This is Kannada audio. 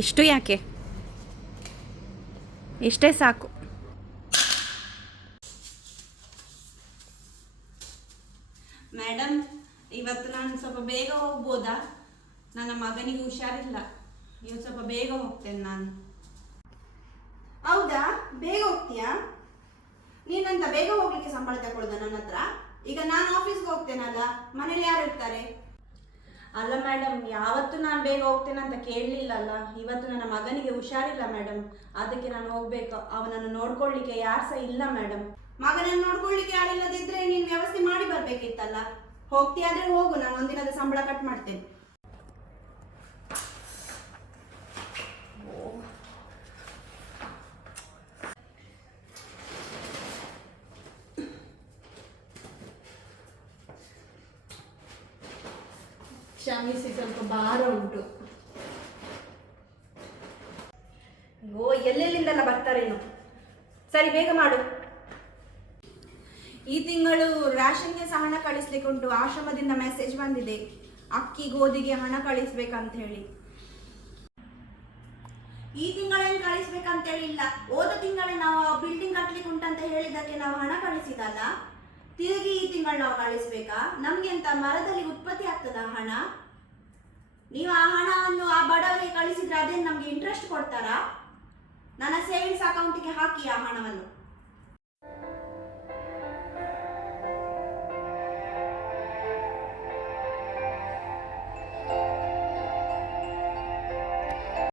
ಇಷ್ಟು ಯಾಕೆ, ಇಷ್ಟೇ ಸಾಕು. ಮೇಡಮ್, ಇವತ್ತು ನಾನು ಸ್ವಲ್ಪ ಬೇಗ ಹೋಗ್ಬೋದಾ? ನನ್ನ ಮಗನಿಗೆ ಹುಷಾರಿಲ್ಲ, ಇವತ್ತು ಸ್ವಲ್ಪ ಬೇಗ ಹೋಗ್ತೇನೆ ನಾನು. ಹೌದಾ, ಬೇಗ ಹೋಗ್ತೀಯಾ? ನೀನಂತ ಬೇಗ ಹೋಗ್ಲಿಕ್ಕೆ ಸಂಬಳ ತಗೊಳ್ದ ನನ್ನ ಹತ್ರ? ಈಗ ನಾನು ಆಫೀಸ್ಗೆ ಹೋಗ್ತೇನಲ್ಲ, ಮನೇಲಿ ಯಾರು ಇರ್ತಾರೆ? ಅಲ್ಲ ಮೇಡಮ್, ಯಾವತ್ತು ನಾನು ಬೇಗ ಹೋಗ್ತೇನೆ ಅಂತ ಕೇಳಲಿಲ್ಲಲ್ಲ. ಇವತ್ತು ನನ್ನ ಮಗನಿಗೆ ಹುಷಾರಿಲ್ಲ ಮೇಡಮ್, ಅದಕ್ಕೆ ನಾನು ಹೋಗ್ಬೇಕು. ಅವನನ್ನು ನೋಡ್ಕೊಳ್ಳಿಕ್ಕೆ ಯಾರು ಸಹ ಇಲ್ಲ ಮೇಡಮ್. ಮಗನನ್ನು ನೋಡ್ಕೊಳ್ಳಿಕ್ಕೆ ಯಾರಿಲ್ಲದಿದ್ರೆ ನೀನು ವ್ಯವಸ್ಥೆ ಮಾಡಿ ಬರ್ಬೇಕಿತ್ತಲ್ಲ. ಹೋಗ್ತೀಯಾದ್ರೆ ಹೋಗು, ನಾನು ಒಂದಿನದ ಸಂಬಳ ಕಟ್ ಮಾಡ್ತೇನೆ. ಕ್ಷಮಿಸಿ, ಸ್ವಲ್ಪ ಭಾರ ಉಂಟು. ಓ, ಎಲ್ಲೆಲ್ಲಿಂದೆಲ್ಲ ಬರ್ತಾರೇನು. ಸರಿ, ಬೇಗ ಮಾಡು. ಈ ತಿಂಗಳು ರೇಷನ್ಗೆ ಸಹ ಹಣ ಕಳಿಸ್ಲಿಕ್ಕೆ ಉಂಟು. ಆಶ್ರಮದಿಂದ ಮೆಸೇಜ್ ಬಂದಿದೆ, ಅಕ್ಕಿ ಗೋಧಿಗೆ ಹಣ ಕಳಿಸ್ಬೇಕಂತ ಹೇಳಿ. ಈ ತಿಂಗಳಲ್ಲಿ ಕಳಿಸ್ಬೇಕಂತ ಹೇಳಿಲ್ಲ. ಹೋದ ತಿಂಗಳೇ ನಾವು ಬಿಲ್ಡಿಂಗ್ ಕಟ್ಲಿಕ್ಕೆ ಉಂಟಂತ ಹೇಳಿದ್ದಕ್ಕೆ ನಾವು ಹಣ ಕಳಿಸಿದಲ್ಲ, ತಿರುಗಿ ಈ ತಿಂಗಳು ನಾವು ಕಳಿಸ್ಬೇಕಾ? ನಮ್ಗೆ ಎಂತ ಮರದಲ್ಲಿ ಉತ್ಪತ್ತಿ ಆಗ್ತದ ಹಣ? ನೀವು ಆ ಹಣವನ್ನು ಆ ಬಡವರಿಗೆ ಕಳಿಸಿದ್ರೆ ಅದೇನು ನಮ್ಗೆ ಇಂಟ್ರೆಸ್ಟ್ ಕೊಡ್ತಾರಾ? ನನ್ನ ಸೇವಿಂಗ್ಸ್ ಅಕೌಂಟಿಗೆ ಹಾಕಿ ಆ ಹಣವನ್ನು.